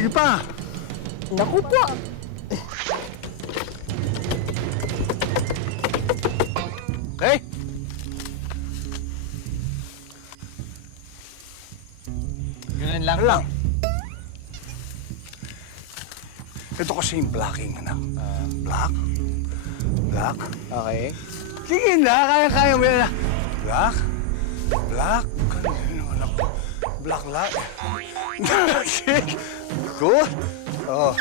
Sige pa. Naku po. Okay? Ganun lang. Ano lang? Ito kasi yung blocking, anak. Block? Block? Okay. Sige na, kaya mo yan. Block? Block? Ano, anak? Block, lock? Shit! Good? Oh.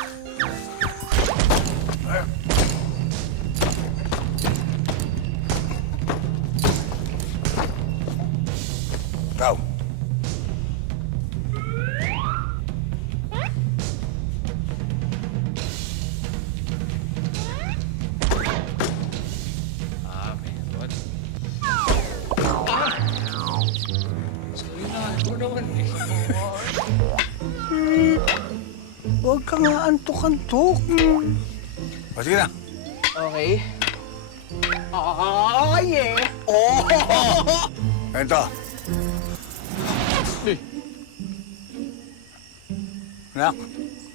Go. Ah, meron. Sorry na, ito naman eh. Huwag ka nga antok-antok. O, sige na. Okay. Oh, yeah. Oh! Ito. Anak,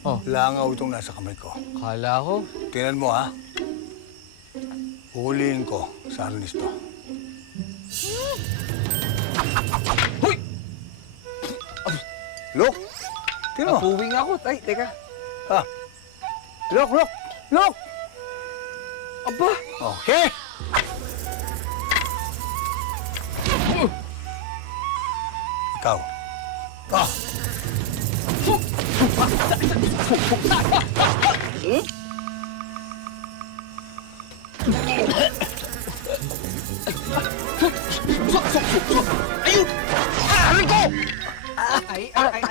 Oh. langaw itong nasa kamay ko. Kala ko. Tingnan mo, ha? Huhulihin ko sa arnis to. Hoy! Look! Tingnan mo. Napuwing ako. Ay, teka. Ha? Look, look! Look! Aba! Okay! Ikaw. Ah! Ayun! Ah! Aray ko!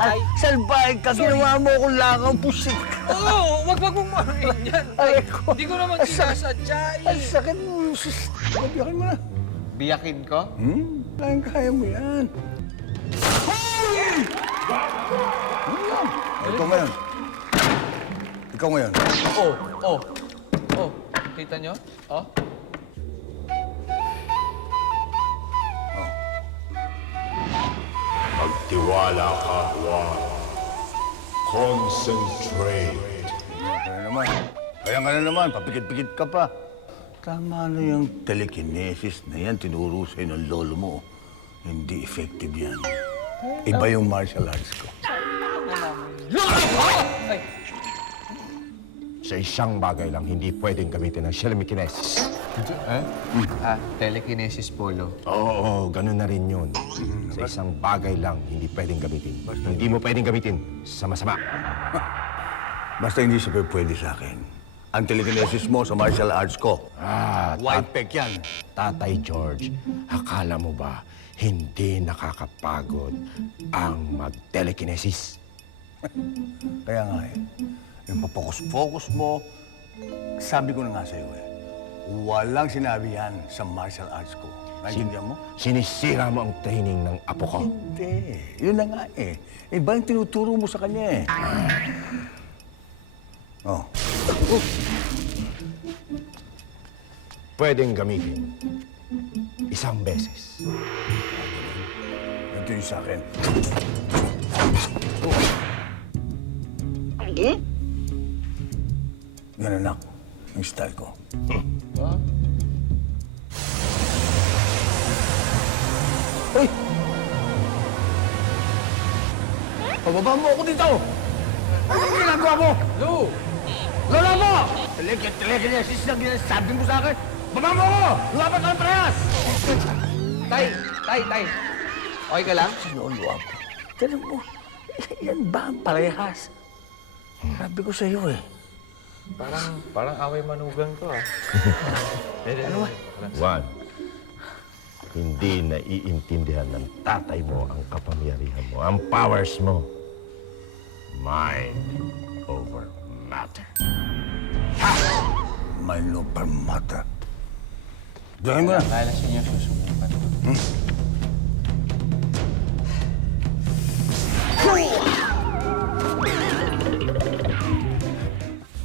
Ay, salbahe ka. Ginawa mo akong langang pusit. Oo! Wag mong marin yan. Ay, ko. Hindi ko naman sinasadya Ang eh. sakit mo. Sus. Biyakin mo na. Biyakin ko? Kaya mo yan. Ikaw ngayon. Ikaw ngayon. Oh, oh, oh. Kita nyo? Oh. Magtiwala ka, Juan. Concentrate. Kaya naman. Kaya ka na naman. Papikit-pikit ka pa. Tama na yung telekinesis na yan. Tinuro sa'yo ng lolo mo. Hindi effective yan. Iba yung martial arts ko. Ay, Sa isang bagay lang, hindi pwedeng gamitin ng telekinesis. telekinesis polo. Oo, ganun na rin yun. Sa isang bagay lang, hindi pwedeng gamitin. Hindi mo pwedeng gamitin sa masama. Basta hindi siya pwede sa akin. Ang telekinesis mo sa martial arts ko. White peg yan. Tatay George, akala mo ba hindi nakakapagod ang mag-telekinesis? Kaya nga eh. Yung papokus-focus mo, sabi ko na nga sa'yo eh. Walang sinabi yan sa martial arts ko. Naintindihan mo? Sinisira mo ang training ng apo ko. Hindi. Yun na nga eh. Iba yung tinuturo mo sa kanya eh. Oh. Pwedeng gamitin isang beses. Ito yung sa akin. Ganun ako. Yung style ko. Uy! Pababa mo ako dito! Anong ginagawa mo? Lou! Lola mo! Telekinesis na ginasabi mo sa akin! Baba mo ako! Luwapat ang parehas! Tay! Okay ka lang? Lolo ako. Tanong mo, yan ba ang parehas? Sabi ko sa'yo eh. Parang away manugang to ah. Ano ba? Juan, hindi naiintindihan ng tatay mo ang kapangyarihan mo, ang powers mo. Mind over matter. Mind over matter. Gawin mo na. Kala siya niya susubukan.